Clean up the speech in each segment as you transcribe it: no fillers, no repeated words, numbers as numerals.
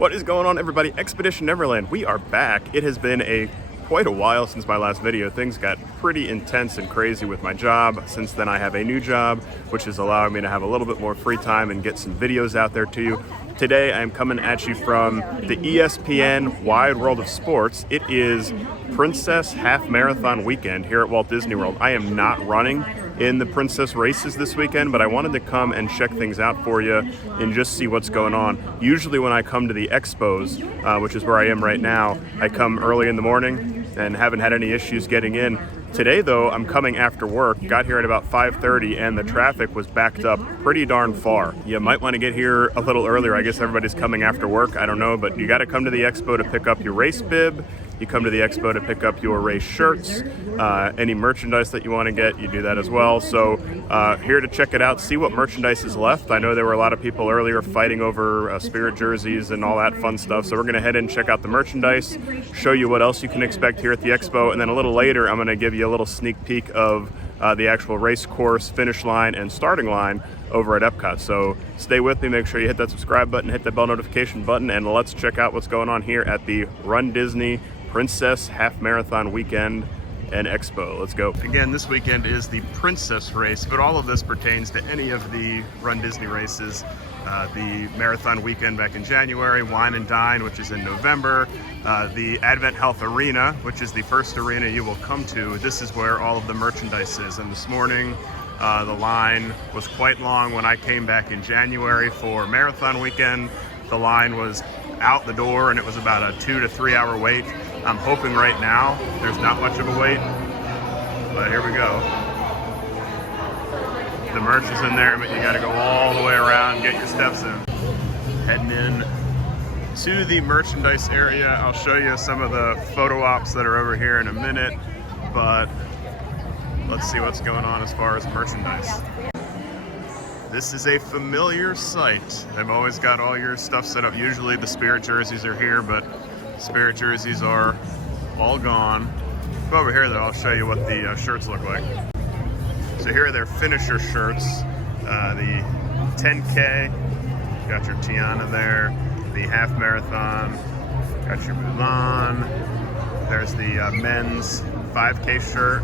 What is going on, everybody? Expedition Neverland, we are back. It has been quite a while since my last video. Things got pretty intense and crazy with my job. Since then I have a new job, which is allowing me to have a little bit more free time and get some videos out there to you. Today I'm coming at you from the ESPN Wide World of Sports. It is Princess Half Marathon weekend here at Walt Disney World. I am not running in the Princess races this weekend, but I wanted to come and check things out for you and just see what's going on. Usually when I come to the Expos, which is where I am right now, I come early in the morning and haven't had any issues getting in. Today though, I'm coming after work, got here at about 5:30 and the traffic was backed up pretty darn far. You might want to get here a little earlier. I guess everybody's coming after work, I don't know, but you got to come to the Expo to pick up your race bib. You come to the Expo to pick up your race shirts, any merchandise that you want to get, you do that as well. So here to check it out, see what merchandise is left. I know there were a lot of people earlier fighting over Spirit jerseys and all that fun stuff. So we're going to head in and check out the merchandise, show you what else you can expect here at the Expo. And then a little later, I'm going to give you a little sneak peek of the actual race course, finish line, and starting line over at Epcot. So stay with me, make sure you hit that subscribe button, hit the bell notification button, and let's check out what's going on here at the Run Disney Princess Half Marathon Weekend and Expo. Let's go. Again, this weekend is the Princess race, but all of this pertains to any of the Run Disney races. The Marathon weekend back in January, Wine and Dine, which is in November, the Advent Health Arena, which is the first arena you will come to. This is where all of the merchandise is. And this morning, the line was quite long. When I came back in January for Marathon weekend, the line was out the door and it was about a 2 to 3 hour wait. I'm hoping right now there's not much of a wait, but here we go. The merch is in there, but you gotta go all the way around and get your steps in. Heading in to the merchandise area. I'll show you some of the photo ops that are over here in a minute, but let's see what's going on as far as merchandise. This is a familiar sight. They've always got all your stuff set up. Usually the Spirit jerseys are here, but Spirit jerseys are all gone. Come over here though, I'll show you what the shirts look like. So here are their finisher shirts. The 10K, got your Tiana there. The half marathon, got your Mulan. There's the men's 5K shirt.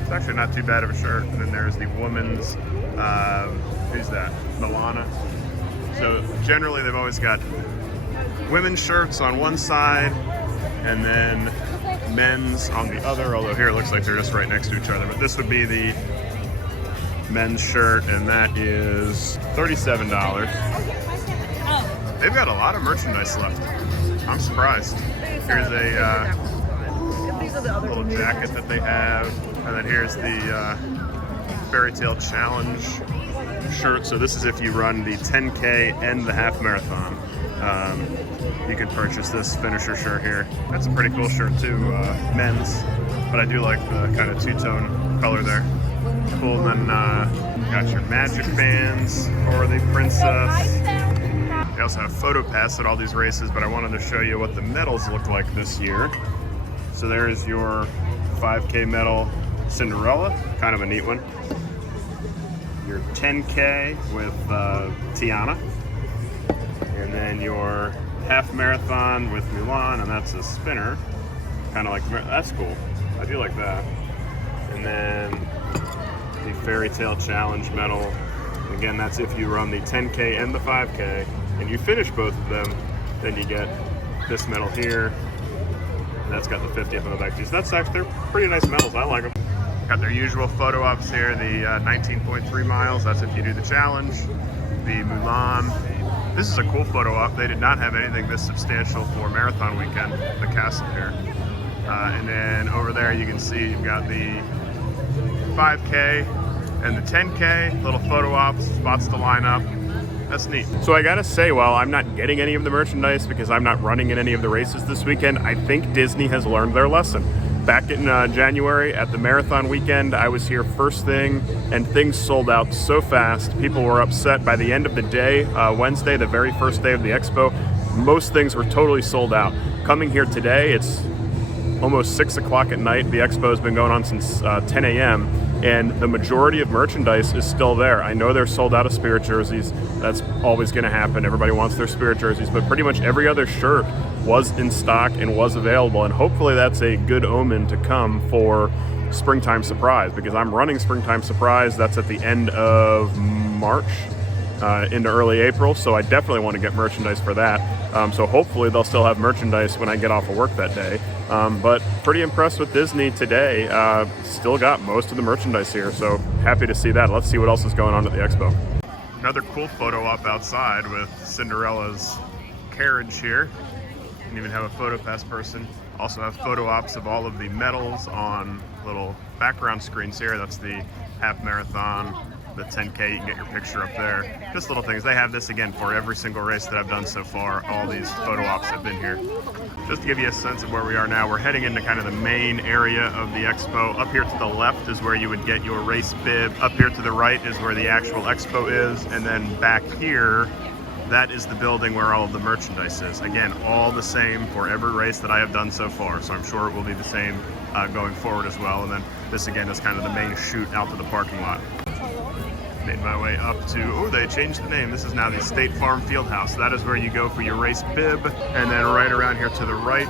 It's actually not too bad of a shirt. And then there's the women's, who's that? Milana. So generally they've always got women's shirts on one side and then men's on the other, although here it looks like they're just right next to each other. But this would be the men's shirt, and that is $37. They've got a lot of merchandise left. I'm surprised. Here's a little jacket that they have, and then here's the Fairy Tale Challenge shirt. So this is if you run the 10K and the half marathon. You can purchase this finisher shirt here. That's a pretty cool shirt too, men's, but I do like the kind of two-tone color there. Cool. And then got your Magic Bands for the Princess. They also have photo pass at all these races, but I wanted to show you what the medals look like this year. So there's your 5K medal, Cinderella, kind of a neat one. Your 10K with Tiana, and then your half marathon with Mulan, and that's a spinner, kind of like, that's cool. I do like that. And then the Fairy Tale Challenge medal. Again, that's if you run the 10K and the 5K, and you finish both of them, then you get this medal here. And that's got the 50th on the back too. So that's actually, they're pretty nice medals. I like them. Got their usual photo ops here. The 19.3 miles. That's if you do the challenge. The Mulan. This is a cool photo op. They did not have anything this substantial for Marathon weekend. The castle here. And then over there you can see you've got the 5K and the 10K. Little photo ops, spots to line up. That's neat. So I gotta say, while I'm not getting any of the merchandise because I'm not running in any of the races this weekend, I think Disney has learned their lesson. Back in January at the Marathon weekend, I was here first thing and things sold out so fast. People were upset by the end of the day, Wednesday, the very first day of the Expo. Most things were totally sold out. Coming here today, it's almost 6 o'clock at night. The Expo has been going on since 10 a.m. and the majority of merchandise is still there. I know they're sold out of Spirit jerseys. That's always going to happen. Everybody wants their Spirit jerseys, but pretty much every other shirt was in stock and was available, and hopefully that's a good omen to come for Springtime Surprise, because I'm running Springtime Surprise. That's at the end of March into early April, so I definitely want to get merchandise for that. So hopefully they'll still have merchandise when I get off of work that day. But pretty impressed with Disney today. Still got most of the merchandise here, so happy to see that. Let's see what else is going on at the Expo. Another cool photo op outside with Cinderella's carriage here. And even have a photo pass person. Also have photo ops of all of the medals on little background screens here. That's the half marathon, the 10K, you can get your picture up there. Just little things. They have this again for every single race that I've done so far. All these photo ops have been here. Just to give you a sense of where we are now, we're heading into kind of the main area of the Expo. Up here to the left is where you would get your race bib. Up here to the right is where the actual Expo is. And then back here, that is the building where all of the merchandise is. Again, all the same for every race that I have done so far, so I'm sure it will be the same going forward as well. And then this again is kind of the main chute out to the parking lot. Made my way up to, oh, they changed the name. This is now the State Farm Fieldhouse. That is where you go for your race bib. And then right around here to the right,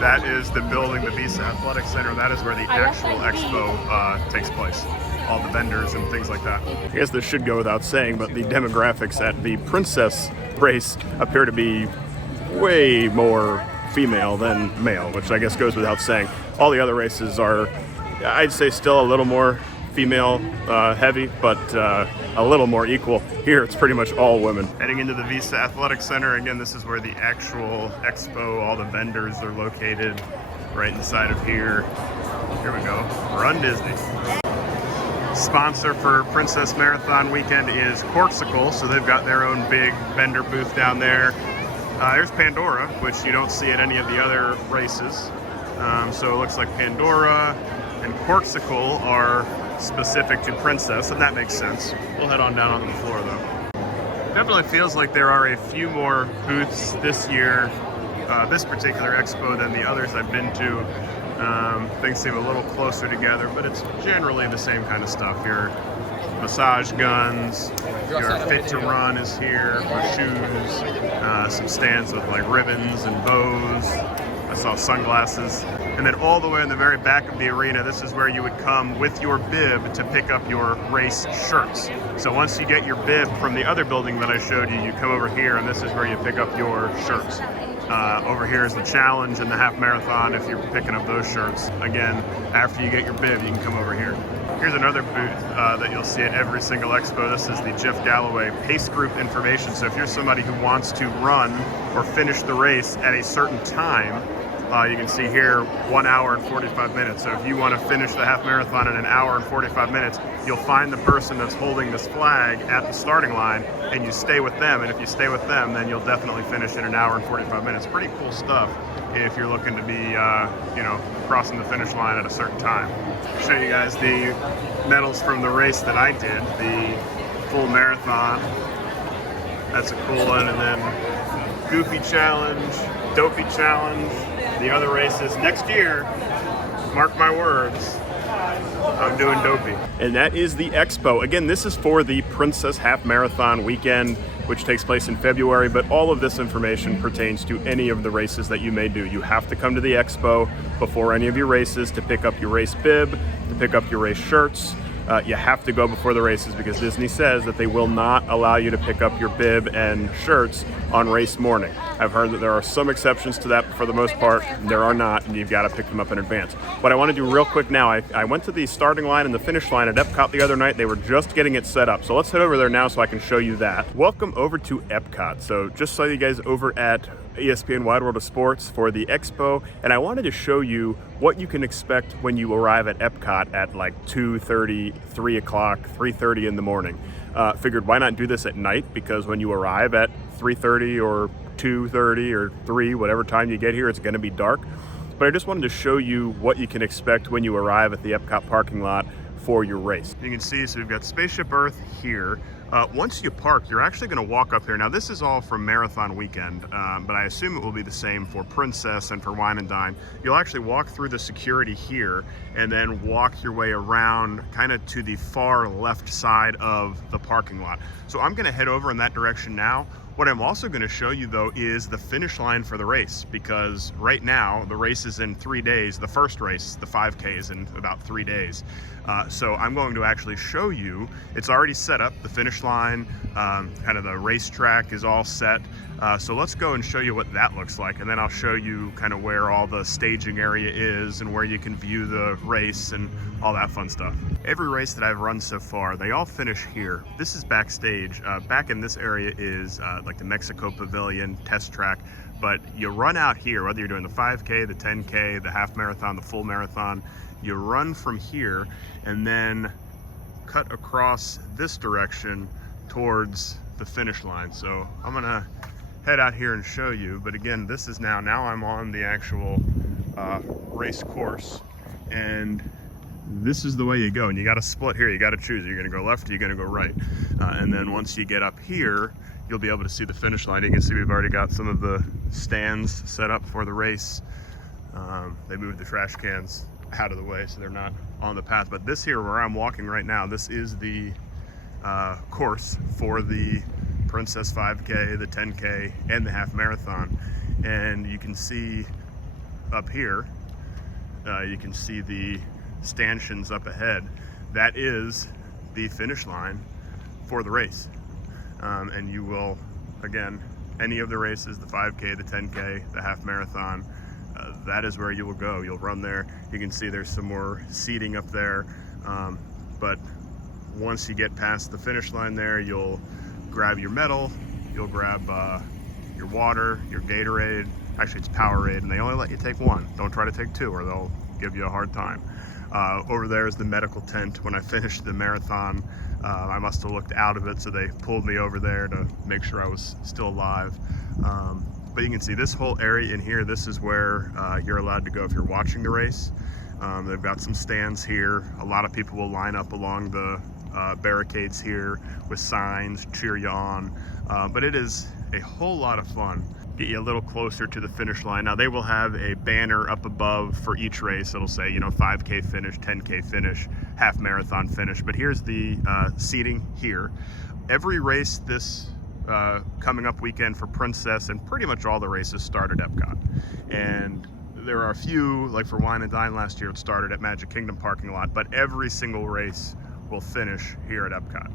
that is the building, the Visa Athletic Center. That is where the actual Expo takes place. All the vendors and things like that. I guess this should go without saying, but the demographics at the Princess race appear to be way more female than male, which I guess goes without saying. All the other races are, I'd say, still a little more female heavy, but a little more equal. Here it's pretty much all women. Heading into the Visa Athletic Center, again, this is where the actual Expo, all the vendors are located right inside of here. Here we go, Run Disney. Sponsor for Princess Marathon weekend is Corksicle, so they've got their own big vendor booth down there. There's Pandora, which you don't see at any of the other races. So it looks like Pandora and Corksicle are specific to Princess, and that makes sense. We'll head on down on the floor though. Definitely feels like there are a few more booths this year, this particular Expo, than the others I've been to. Things seem a little closer together, but it's generally the same kind of stuff. Your massage guns, your Fit to Run is here, for shoes, some stands with like ribbons and bows. I saw sunglasses. And then all the way in the very back of the arena, this is where you would come with your bib to pick up your race shirts. So once you get your bib from the other building that I showed you, you come over here and this is where you pick up your shirts. Over here is the challenge and the half marathon if you're picking up those shirts. Again, after you get your bib, you can come over here. Here's another booth that you'll see at every single Expo. This is the Jeff Galloway Pace Group information. So if you're somebody who wants to run or finish the race at a certain time, you can see here 1 hour and 45 minutes. So if you want to finish the half marathon in 1 hour and 45 minutes, you'll find the person that's holding this flag at the starting line and you stay with them. And if you stay with them, then you'll definitely finish in 1 hour and 45 minutes. Pretty cool stuff if you're looking to be, crossing the finish line at a certain time. I'll show you guys the medals from the race that I did, the full marathon. That's a cool one. And then Goofy Challenge, Dopey Challenge. The other races next year, mark my words, I'm doing Dopey. And that is the Expo. Again, this is for the Princess Half Marathon weekend, which takes place in February, but all of this information pertains to any of the races that you may do. You have to come to the Expo before any of your races to pick up your race bib, to pick up your race shirts. You have to go before the races because Disney says that they will not allow you to pick up your bib and shirts on race morning. I've heard that there are some exceptions to that, but for the most part, there are not, and you've got to pick them up in advance. What I want to do real quick now, I went to the starting line and the finish line at Epcot the other night. They were just getting it set up. So let's head over there now so I can show you that. Welcome over to Epcot. So just saw you guys over at ESPN Wide World of Sports for the Expo, and I wanted to show you what you can expect when you arrive at Epcot at like 2:30, 3 o'clock, 3:30 in the morning. Figured why not do this at night, because when you arrive at 3:30 or 2:30 or 3, whatever time you get here, it's going to be dark. But I just wanted to show you what you can expect when you arrive at the Epcot parking lot for your race. You can see, so we've got Spaceship Earth here. Once you park, you're actually going to walk up here. Now, this is all from Marathon Weekend, but I assume it will be the same for Princess and for Wine and Dine. You'll actually walk through the security here and then walk your way around kind of to the far left side of the parking lot. So I'm going to head over in that direction now. What I'm also going to show you, though, is the finish line for the race, because right now the race is in 3 days. The first race, the 5K, is in about 3 days. So I'm going to actually show you, it's already set up, the finish line, kind of the racetrack is all set. So let's go and show you what that looks like, and then I'll show you kind of where all the staging area is and where you can view the race and all that fun stuff. Every race that I've run so far, they all finish here. This is backstage. Back in this area is like the Mexico Pavilion test track, but you run out here, whether you're doing the 5K, the 10K, the half marathon, the full marathon, you run from here and then cut across this direction towards the finish line. So I'm gonna head out here and show you, but again, this is now I'm on the actual race course, and this is the way you go, and you got to split here. You got to choose, you're gonna go left or you're gonna go right, and then once you get up here, you'll be able to see the finish line. You can see we've already got some of the stands set up for the race. They moved the trash cans out of the way so they're not on the path, but this here where I'm walking right now, this is the course for the Princess 5K, the 10K, and the half marathon. And you can see up here, you can see the stanchions up ahead. That is the finish line for the race. And you will, again, any of the races, the 5K, the 10K, the half marathon, that is where you will go. You'll run there. You can see there's some more seating up there. But once you get past the finish line there, you'll grab your medal, you'll grab your water, your Gatorade. Actually, it's Powerade, and they only let you take one. Don't try to take two or they'll give you a hard time. Over there is the medical tent. When I finished the marathon, I must have looked out of it, so they pulled me over there to make sure I was still alive. But you can see this whole area in here, this is where you're allowed to go if you're watching the race. They've got some stands here. A lot of people will line up along the barricades here with signs, cheer you on. But it is a whole lot of fun. Get you a little closer to the finish line. Now they will have a banner up above for each race. It'll say, 5K finish, 10K finish, half marathon finish. But here's the seating here. Every race this coming up weekend for Princess, and pretty much all the races start at Epcot. And there are a few, like for Wine and Dine last year, it started at Magic Kingdom parking lot, but every single race will finish here at Epcot,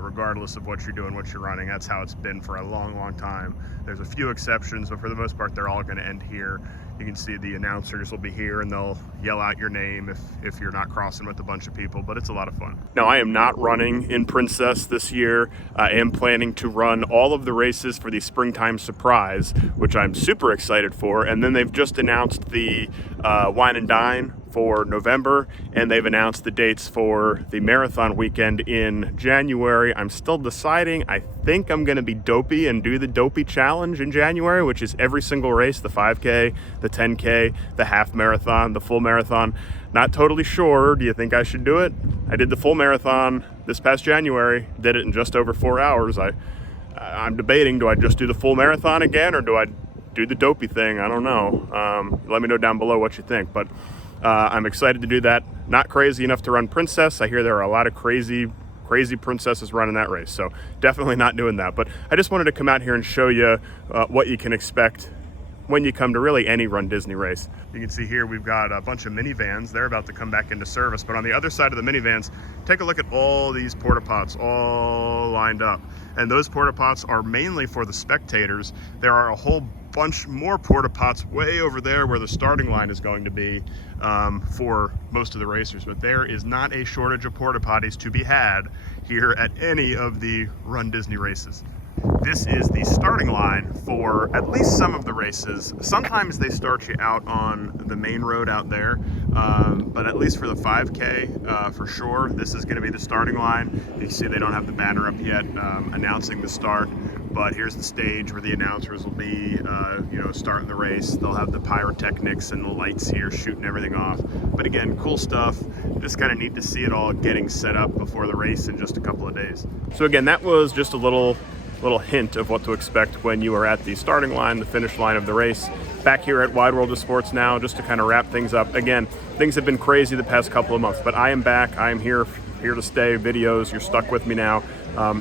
regardless of what you're doing, what you're running. That's how it's been for a long, long time. There's a few exceptions, but for the most part, they're all gonna end here. You can see the announcers will be here and they'll yell out your name if you're not crossing with a bunch of people, but it's a lot of fun. Now, I am not running in Princess this year. I am planning to run all of the races for the Springtime Surprise, which I'm super excited for. And then they've just announced the Wine and Dine for November, and they've announced the dates for the marathon weekend in January. I'm still deciding. I think I'm gonna be dopey and do the Dopey Challenge in January, which is every single race, the 5K, the 10K, the half marathon, the full marathon. Not totally sure. Do you think I should do it? I did the full marathon this past January, did it in just over 4 hours. I'm debating, do I just do the full marathon again, or do I do the dopey thing? I don't know. Let me know down below what you think, but I'm excited to do that. Not crazy enough to run Princess. I hear there are a lot of crazy princesses running that race, so definitely not doing that. But I just wanted to come out here and show you what you can expect when you come to really any Run Disney race. You can see here we've got a bunch of minivans. They're about to come back into service, but on the other side of the minivans, take a look at all these porta pots all lined up. And those porta pots are mainly for the spectators. There are a whole bunch more porta pots way over there where the starting line is going to be for most of the racers, but there is not a shortage of porta potties to be had here at any of the Run Disney races. This is the starting line for at least some of the races. Sometimes they start you out on the main road out there, but at least for the 5K, for sure, this is going to be the starting line. You see they don't have the banner up yet announcing the start, But here's the stage where the announcers will be, starting the race. They'll have the pyrotechnics and the lights here shooting everything off. But again, cool stuff. Just kind of neat to see it all getting set up before the race in just a couple of days. So again, that was just a little hint of what to expect when you are at the starting line, the finish line of the race. Back here at Wide World of Sports now, just to kind of wrap things up. Again, things have been crazy the past couple of months, but I am back. I am here to stay. Videos, you're stuck with me now.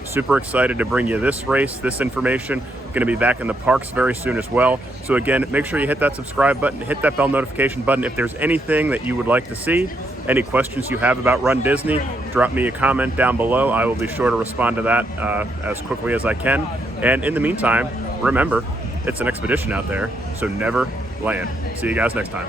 Super excited to bring you this race, this information. Going to be back in the parks very soon as well. So again, make sure you hit that subscribe button, hit that bell notification button. If there's anything that you would like to see, any questions you have about Run Disney, drop me a comment down below. I will be sure to respond to that as quickly as I can. And in the meantime, remember, it's an expedition out there, so never land. See you guys next time.